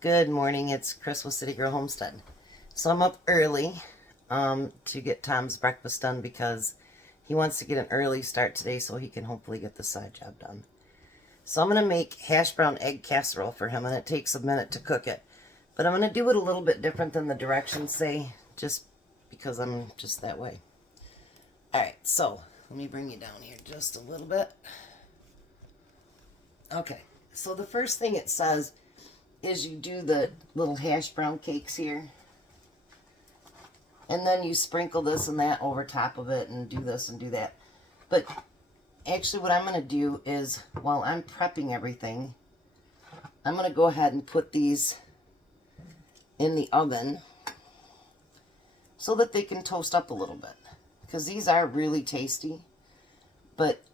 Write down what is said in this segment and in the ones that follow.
Good morning, it's Chris with City Girl Homestead. So I'm up early to get Tom's breakfast done because he wants to get an early start today so he can hopefully get the side job done. So I'm going to make hash brown egg casserole for him, and it takes a minute to cook it. But I'm going to do it a little bit different than the directions say, just because I'm just that way. Alright, so let me bring you down here just a little bit. Okay, so the first thing it says is you do the little hash brown cakes here, and then you sprinkle this and that over top of it and do this and do that. But actually what I'm going to do is, while I'm prepping everything, I'm going to go ahead and put these in the oven so that they can toast up a little bit, because these are really tasty, but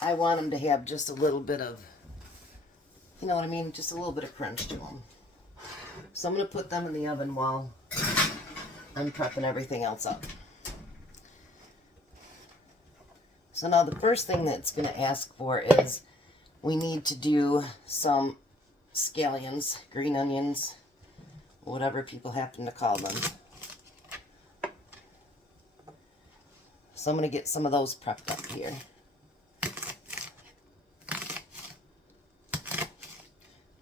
I want them to have just a little bit of, you know what I mean, just a little bit of crunch to them. So I'm going to put them in the oven while I'm prepping everything else up. So now the first thing that's going to ask for is we need to do some scallions, green onions, whatever people happen to call them. So I'm going to get some of those prepped up here.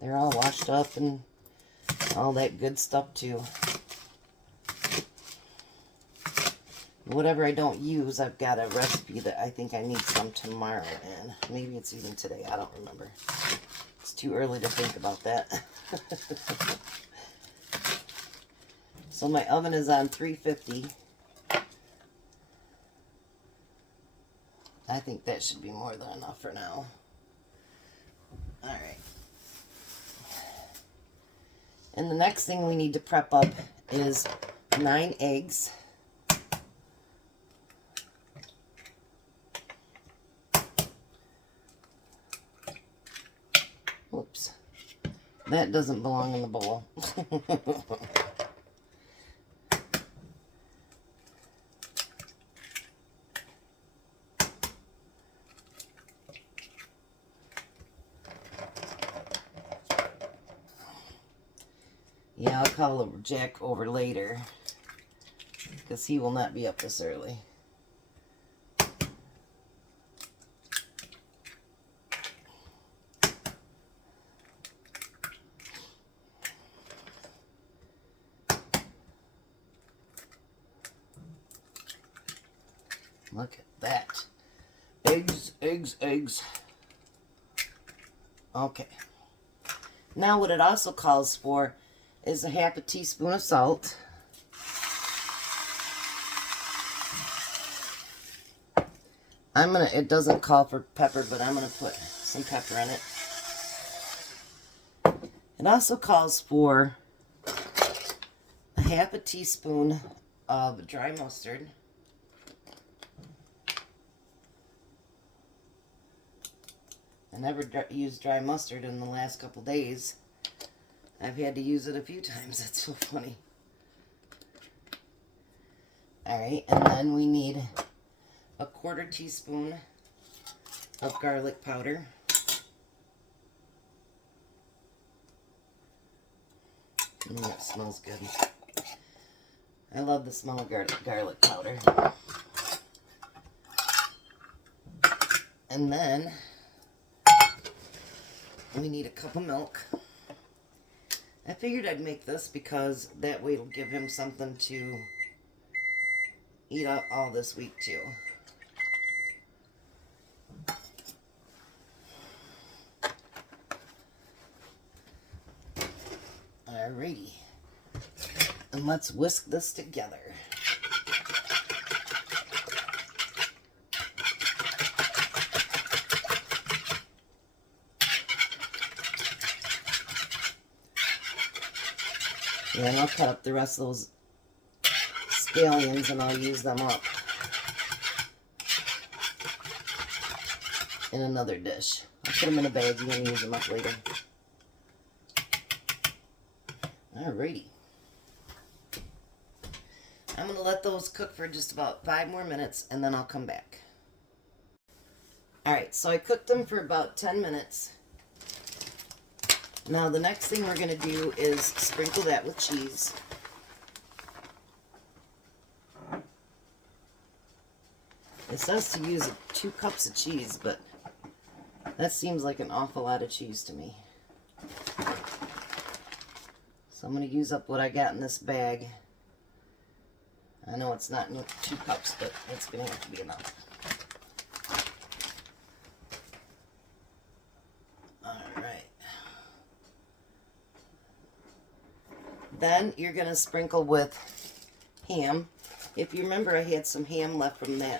They're all washed up and all that good stuff too. Whatever I don't use, I've got a recipe that I think I need some tomorrow in. Maybe it's even today, I don't remember. It's too early to think about that. So my oven is on 350. I think that should be more than enough for now. Alright. And the next thing we need to prep up is 9 eggs. Whoops. That doesn't belong in the bowl. Yeah, I'll call Jack over later because he will not be up this early. Look at that. Eggs, eggs, eggs. Okay. Now what it also calls for is a half a teaspoon of salt. It doesn't call for pepper, but I'm gonna put some pepper in it. It also calls for a half a teaspoon of dry mustard. I never used dry mustard in the last couple days. I've had to use it a few times. That's so funny. Alright, and then we need a 1/4 teaspoon of garlic powder. That smells good. I love the smell of garlic powder. And then we need a cup of milk. I figured I'd make this because that way it'll give him something to eat all this week too. Alrighty. And let's whisk this together. Yeah, and I'll cut up the rest of those scallions and I'll use them up in another dish. I'll put them in a bag and use them up later. Alrighty. I'm going to let those cook for just about 5 more minutes and then I'll come back. Alright, so I cooked them for about 10 minutes. Now the next thing we're going to do is sprinkle that with cheese. It says to use 2 cups of cheese, but that seems like an awful lot of cheese to me. So I'm going to use up what I got in this bag. I know it's not 2 cups, but it's going to have to be enough. Alright. Then you're going to sprinkle with ham. If you remember, I had some ham left from the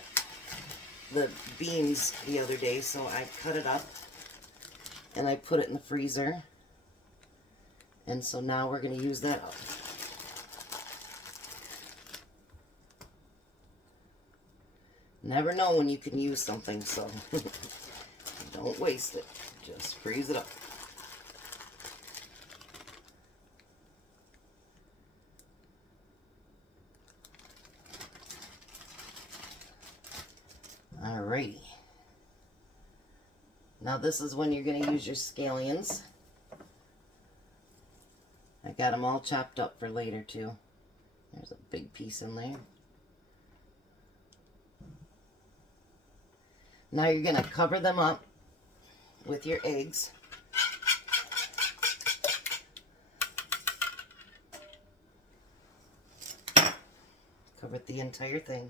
beans the other day, so I cut it up and I put it in the freezer. And so now we're going to use that up. Never know when you can use something, so don't waste it. Just freeze it up. Alrighty. Now this is when you're going to use your scallions. I got them all chopped up for later too. There's a big piece in there. Now you're going to cover them up with your eggs. Cover the entire thing.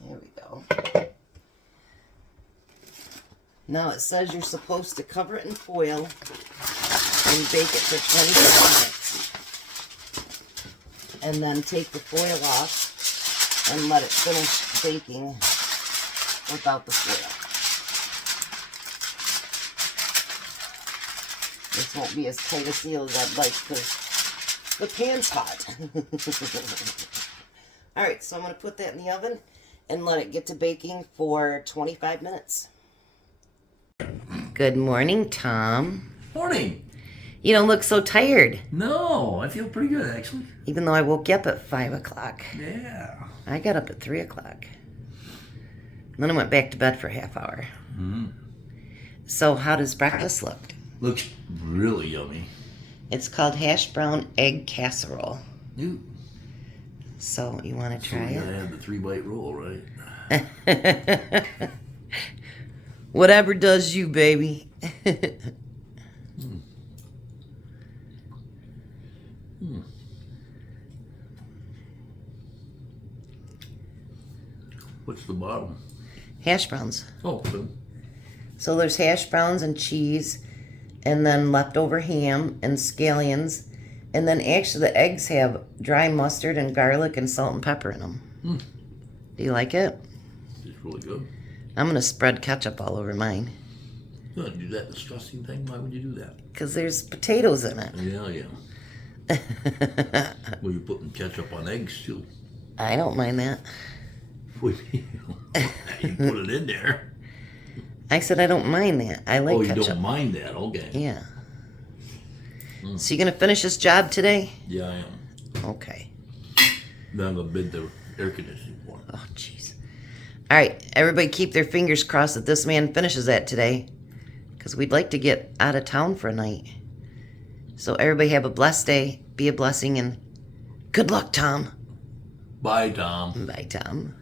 There we go. Now it says you're supposed to cover it in foil and bake it for 25 minutes. And then take the foil off and let it finish baking without the foil. This won't be as tight a seal as I'd like because the pan's hot. Alright, so I'm going to put that in the oven and let it get to baking for 25 minutes. Good morning, Tom. Morning. You don't look so tired. No, I feel pretty good, actually. Even though I woke you up at 5 o'clock. Yeah. I got up at 3 o'clock. Then I went back to bed for a half hour. So how does breakfast look? Looks really yummy. It's called Hashbrown egg casserole. Ooh. So you want to try So we it? gotta have the 3-bite roll, right? Whatever does you, baby. What's the bottom? Hash browns. Oh, good. So there's hash browns and cheese, and then leftover ham and scallions, and then actually the eggs have dry mustard and garlic and salt and pepper in them. Do you like it? It's really good. I'm going to spread ketchup all over mine. You don't do that disgusting thing? Why would you do that? Because there's potatoes in it. Yeah. Well, you're putting ketchup on eggs, too. I don't mind that. You put it in there. I said I don't mind that. I like ketchup. Oh, you don't mind that? Okay. Yeah. So you going to finish this job today? Yeah, I am. Okay. Then I'm going to bid the air conditioning for it. Oh, jeez. All right. Everybody keep their fingers crossed that this man finishes that today. Because we'd like to get out of town for a night. So everybody have a blessed day. Be a blessing. And good luck, Tom. Bye, Tom. Bye, Tom.